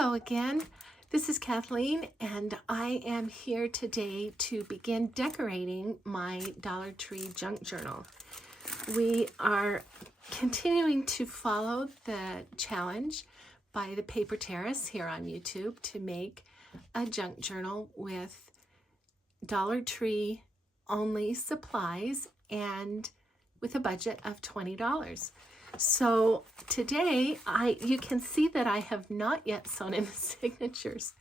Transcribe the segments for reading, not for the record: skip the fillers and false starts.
Hello again. This is Kathleen, and I am here today to begin decorating my Dollar Tree junk journal. We are continuing to follow the challenge by the Paper Terrace here on YouTube to make a junk journal with Dollar Tree only supplies and with a budget of $20. So today you can see that I have not yet sewn in the signatures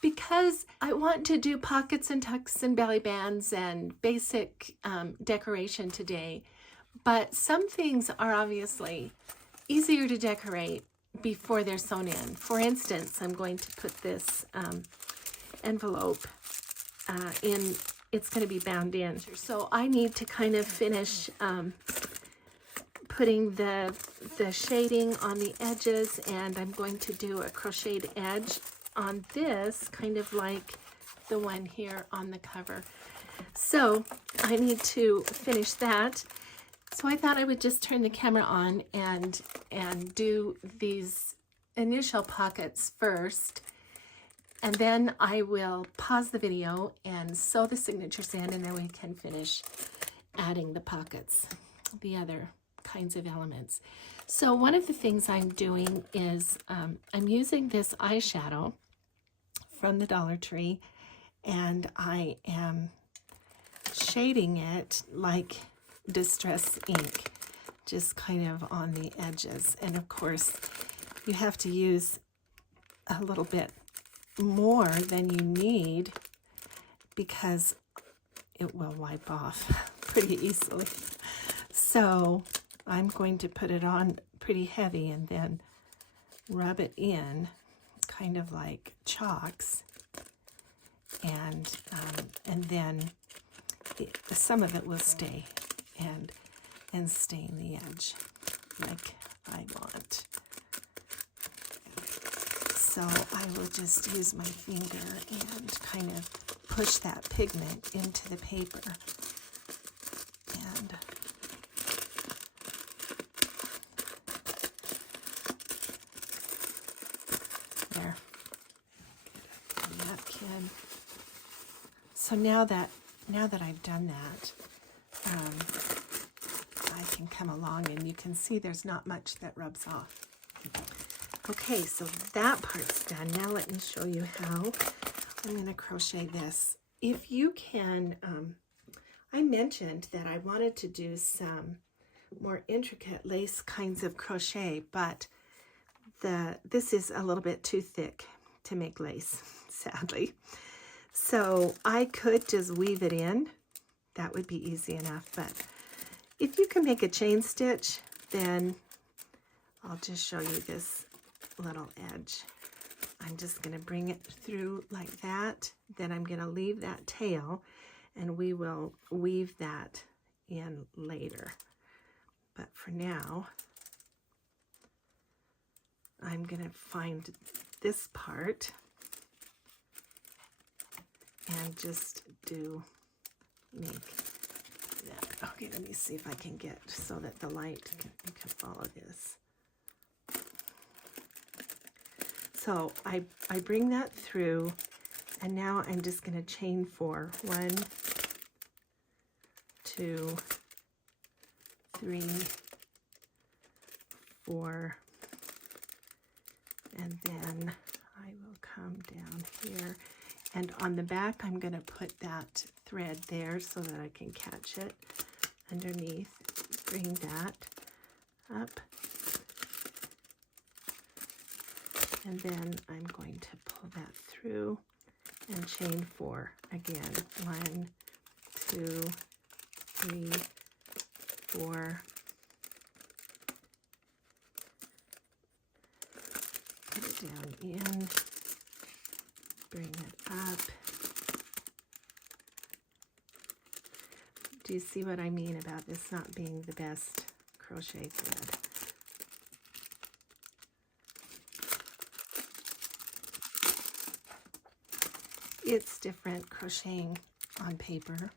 because I want to do pockets and tucks and belly bands and basic decoration today. But some things are obviously easier to decorate before they're sewn in. For instance, I'm going to put this envelope in. It's going to be bound in. So I need to kind of finish putting the shading on the edges, and I'm going to do a crocheted edge on this, kind of like the one here on the cover. So I need to finish that. So I thought I would just turn the camera on and do these initial pockets first, and then I will pause the video and sew the signatures in, and then we can finish adding the pockets, the other kinds of elements. So one of the things I'm doing is I'm using this eyeshadow from the Dollar Tree, and I am shading it like distress ink, just kind of on the edges. And of course you have to use a little bit more than you need because it will wipe off pretty easily. So I'm going to put it on pretty heavy and then rub it in kind of like chalks, and then some of it will stay and stain the edge like I want. So I will just use my finger and kind of push that pigment into the paper. And there, a napkin. So now that I've done that, I can come along and you can see there's not much that rubs off. Okay, so that part's done. Now let me show you how I'm going to crochet this. If you can, I mentioned that I wanted to do some more intricate lace kinds of crochet, but this is a little bit too thick to make lace, sadly. So I could just weave it in. That would be easy enough, but if you can make a chain stitch, then I'll just show you this little edge. I'm just going to bring it through like that. Then I'm going to leave that tail, and we will weave that in later. But for now, I'm going to find this part and just make that. Okay, let me see if I can get so that the light you can follow this. So I bring that through, and now I'm just going to chain 4. 1, 2, 3, 4, and then I will come down here. And on the back, I'm going to put that thread there so that I can catch it underneath. Bring that up. And then I'm going to pull that through and chain 4 again. 1, 2, 3, 4. Put it down in. Bring it up. Do you see what I mean about this not being the best crochet thread? It's different crocheting on paper,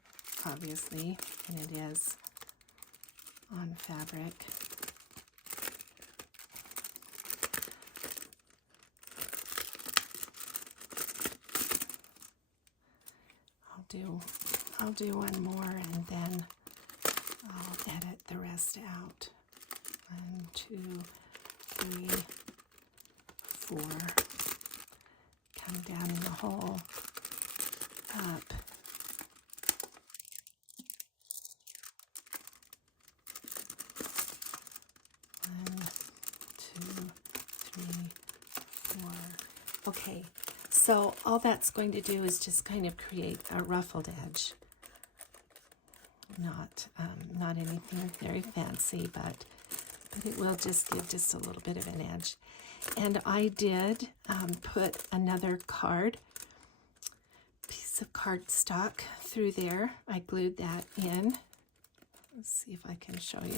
obviously, than it is on fabric. I'll do one more and then I'll edit the rest out. 1, 2, 3, 4. Come down in the hole, up. Okay, so all that's going to do is just kind of create a ruffled edge. Not anything very fancy, but it will just give just a little bit of an edge. And I did put another piece of cardstock through there. I glued that in. Let's see if I can show you,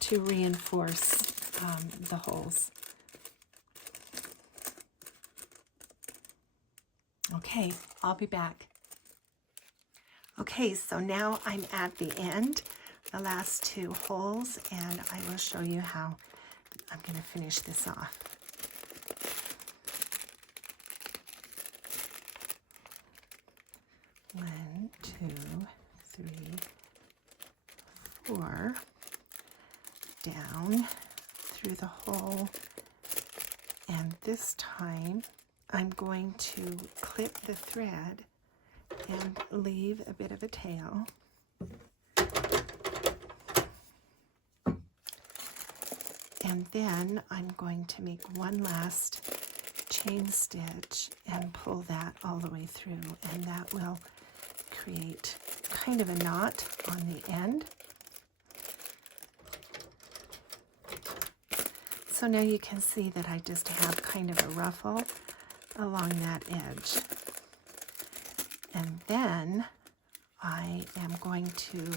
to reinforce the holes. Okay, I'll be back. Okay, so now I'm at the end, the last 2 holes, and I will show you how I'm going to finish this off. One, 2, 3, 4, down through the hole, and this time I'm going to clip the thread and leave a bit of a tail. And then I'm going to make one last chain stitch and pull that all the way through, and that will create kind of a knot on the end. So now you can see that I just have kind of a ruffle along that edge. And then I am going to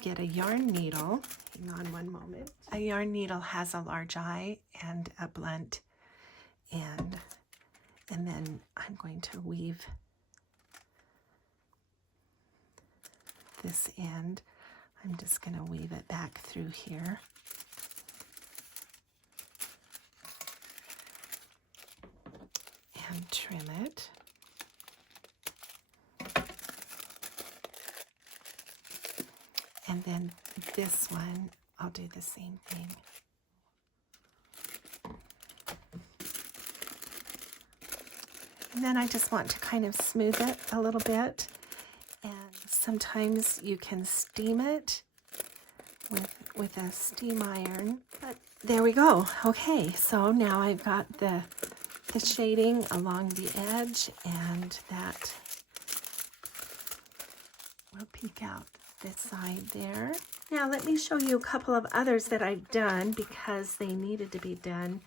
get a yarn needle. Hang on one moment. A yarn needle has a large eye and a blunt, and then I'm going to weave this end. I'm just going to weave it back through here. And trim it. And then this one, I'll do the same thing. And then I just want to kind of smooth it a little bit. And sometimes you can steam it with a steam iron. But there we go. Okay, so now I've got the shading along the edge, and that will peek out this side there. Now let me show you a couple of others that I've done because they needed to be done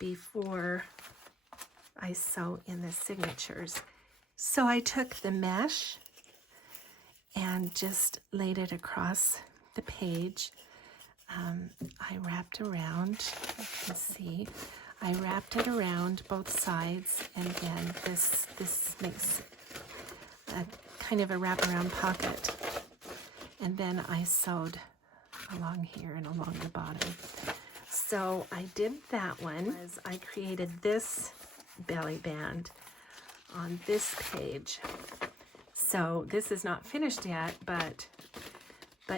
before I sew in the signatures. So I took the mesh and just laid it across the page. I wrapped around, you can see, I wrapped it around both sides, and then this makes a kind of a wraparound pocket. And then I sewed along here and along the bottom. So I did that one. I created this belly band on this page. So this is not finished yet, but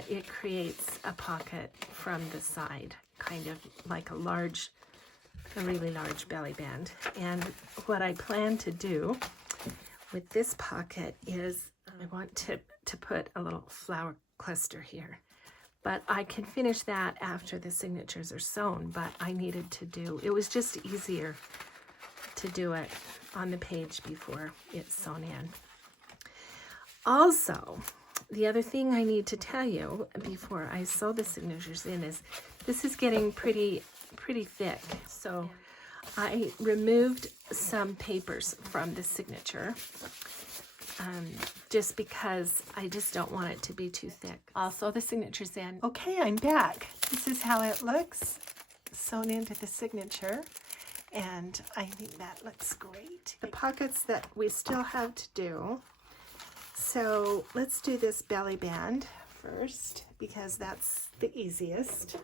it creates a pocket from the side, kind of like a really large belly band. And what I plan to do with this pocket is I want to put a little flower cluster here. But I can finish that after the signatures are sewn, but I needed to do, it was just easier to do it on the page before it's sewn in. Also, the other thing I need to tell you before I sew the signatures in is this is getting pretty thick. So I removed some papers from the signature just because I just don't want it to be too thick. I'll sew the signatures in. Okay, I'm back. This is how it looks sewn into the signature, and I think that looks great. The pockets that we still have to do. So let's do this belly band first because that's the easiest.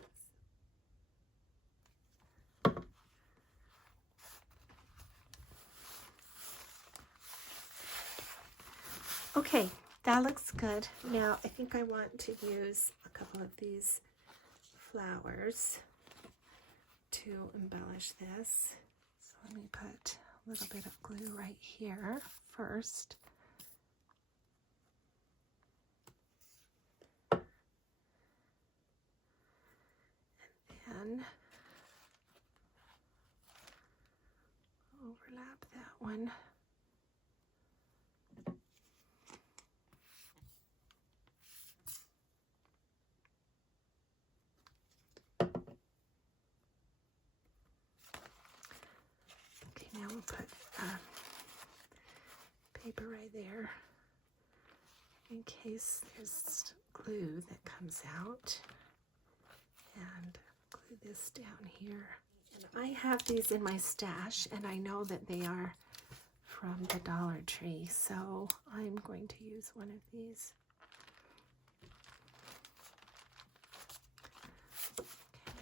Okay, that looks good. Now I think I want to use a couple of these flowers to embellish this. So let me put a little bit of glue right here first. And then overlap that one. Okay, now we'll put paper right there in case there's glue that comes out. And glue this down here. And I have these in my stash, and I know that they are from the Dollar Tree, so I'm going to use one of these. Okay,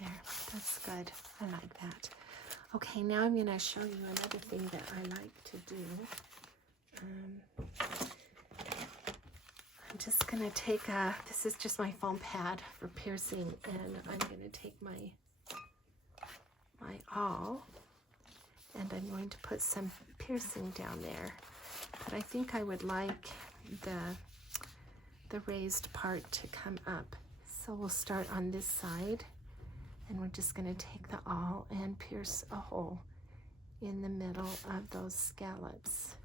there, that's good. I like that. Okay, now I'm going to show you another thing that I like to do. I'm just going to take this is just my foam pad for piercing, and I'm going to take my awl, and I'm going to put some piercing down there. But I think I would like the raised part to come up. So we'll start on this side, and we're just going to take the awl and pierce a hole in the middle of those scallops.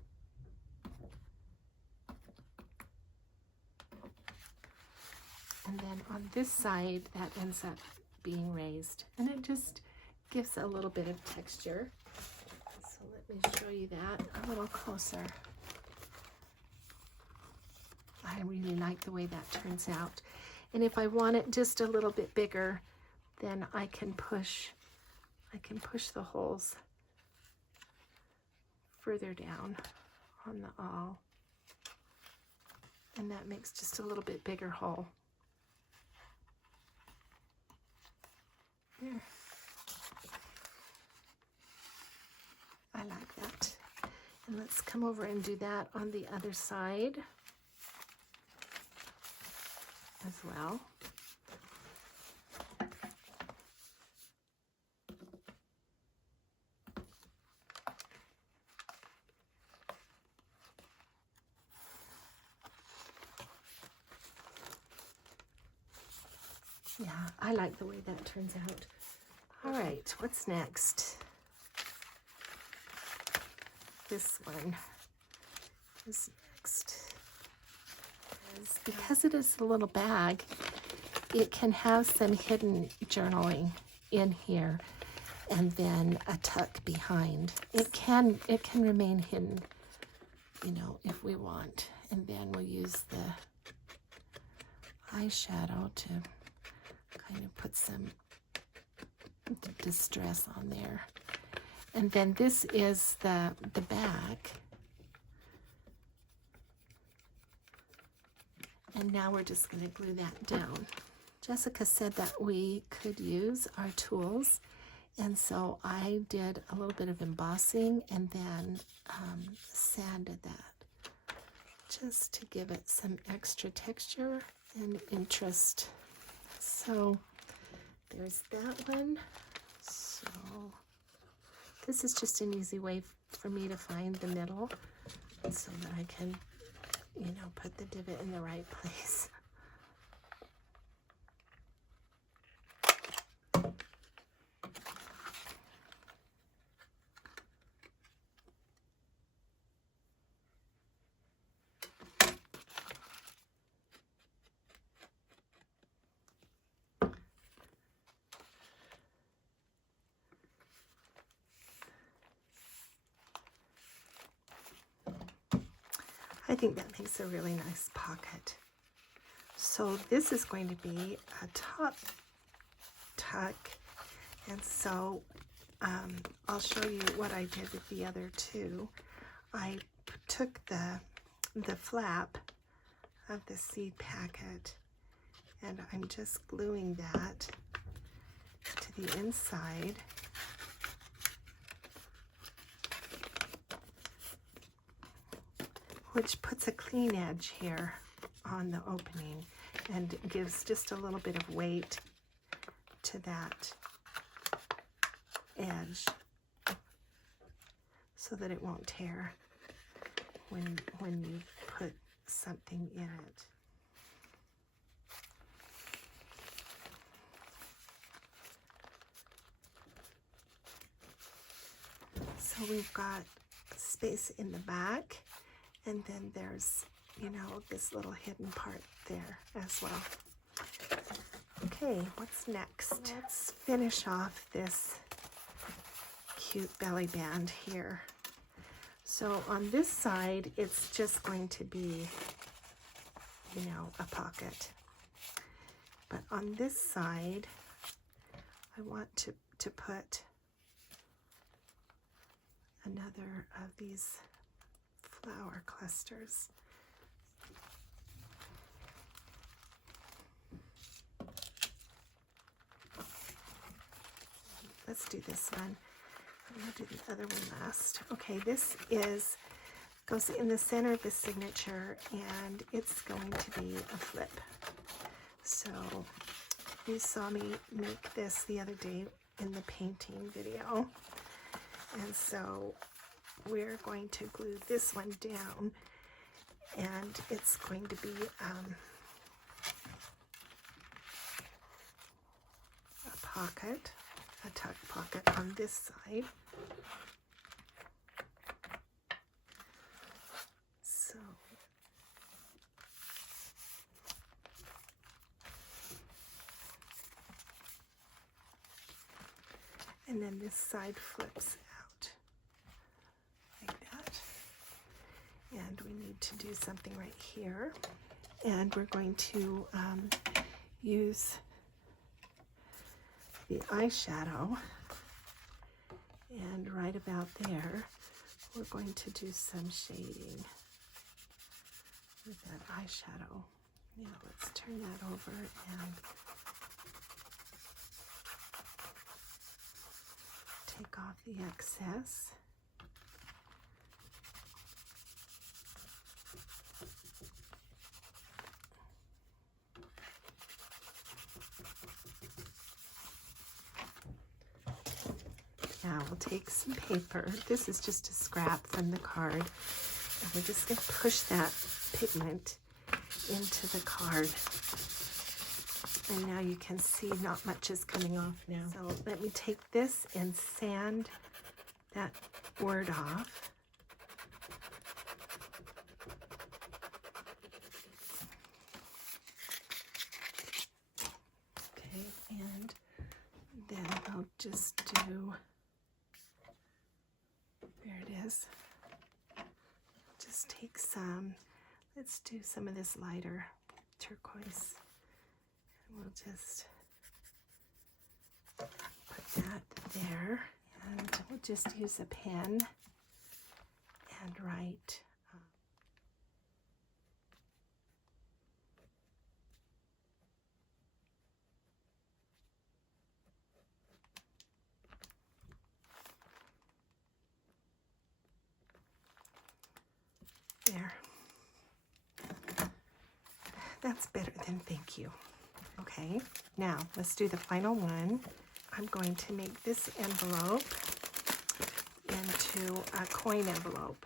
And then on this side, that ends up being raised. And it just gives a little bit of texture. So let me show you that a little closer. I really like the way that turns out. And if I want it just a little bit bigger, then I can push the holes further down on the awl. And that makes just a little bit bigger hole. There. I like that. And let's come over and do that on the other side as well. Yeah, I like the way that turns out. All right, what's next? This one is next. Because it is a little bag, it can have some hidden journaling in here and then a tuck behind. It can remain hidden, you know, if we want. And then we'll use the eyeshadow to kind of put some distress on there. And then this is the back. And now we're just going to glue that down. Jessica said that we could use our tools, and so I did a little bit of embossing and then sanded that just to give it some extra texture and interest. So there's that one. So this is just an easy way for me to find the middle so that I can, you know, put the divot in the right place. I think that makes a really nice pocket. So this is going to be a top tuck, and so I'll show you what I did with the other two. I took the flap of the seed packet, and I'm just gluing that to the inside. which puts a clean edge here on the opening and gives just a little bit of weight to that edge so that it won't tear when you put something in it. So we've got space in the back, and then there's, you know, this little hidden part there as well. Okay, what's next? Let's finish off this cute belly band here. So on this side, it's just going to be, you know, a pocket. But on this side, I want to put another of these flower clusters. Let's do this one. I'm going to do the other one last. Okay, this goes in the center of the signature, and it's going to be a flip. So you saw me make this the other day in the painting video. And so we're going to glue this one down, and it's going to be a pocket, a tuck pocket on this side. So and then this side flips out like that. And we need to do something right here. And we're going to use the eyeshadow, and right about there we're going to do some shading with that eyeshadow. Now let's turn that over and take off the excess. Now we'll take some paper. This is just a scrap from the card. And we're just going to push that pigment into the card. And now you can see not much is coming off now. So let me take this and sand that word off. Okay, and then I'll just do, there it is. Just take some, let's do some of this lighter turquoise. And we'll just put that there. And we'll just use a pen and write there. That's better than thank you. Okay, now let's do the final one. I'm going to make this envelope into a coin envelope.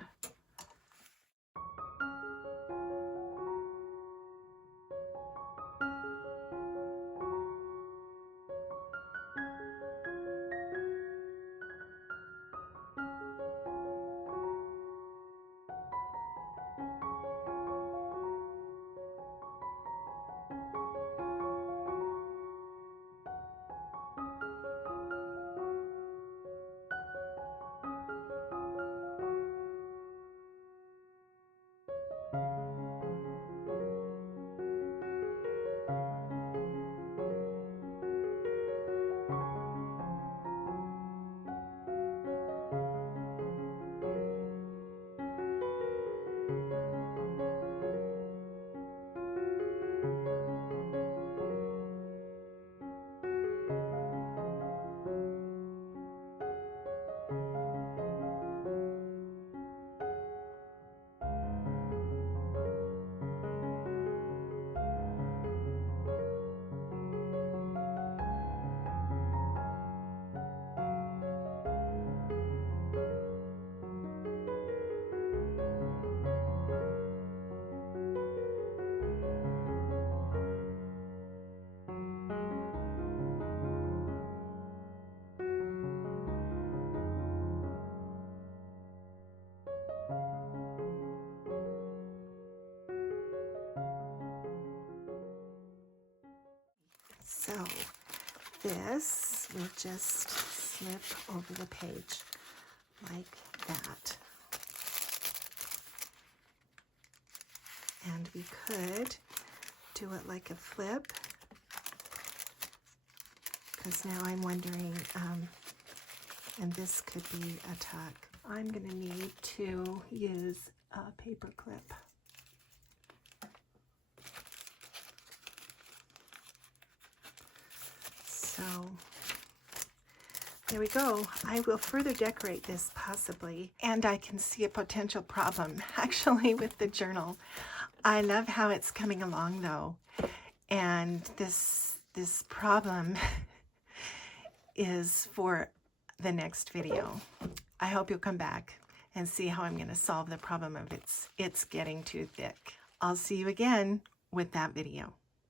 So this will just slip over the page like that. And we could do it like a flip, because now I'm wondering, and this could be a tuck. I'm going to need to use a paper clip. So there we go. I will further decorate this possibly, and I can see a potential problem actually with the journal. I love how it's coming along though, and this problem is for the next video. I hope you'll come back and see how I'm going to solve the problem of it's getting too thick. I'll see you again with that video.